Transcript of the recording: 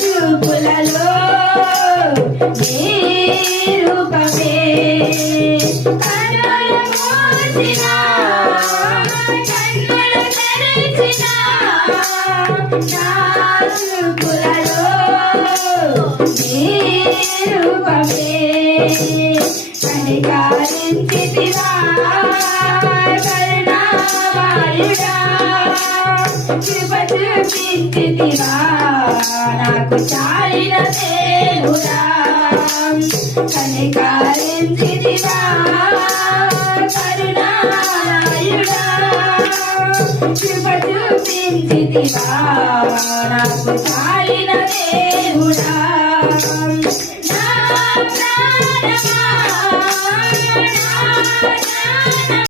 చూపులలో నీ రూపమే కనులు మూసిన కన్నులు తెరిచిన నా చూపులలో నీ రూపమే కనికరించితివా కరుణామయుడా కృప చూపించితివా నాకు చాలిన దేవుడా కనికరించితివా కరుణామయుడా కృప చూపించితివా నాకు చాలిన దేవుడా నా ప్రాణమా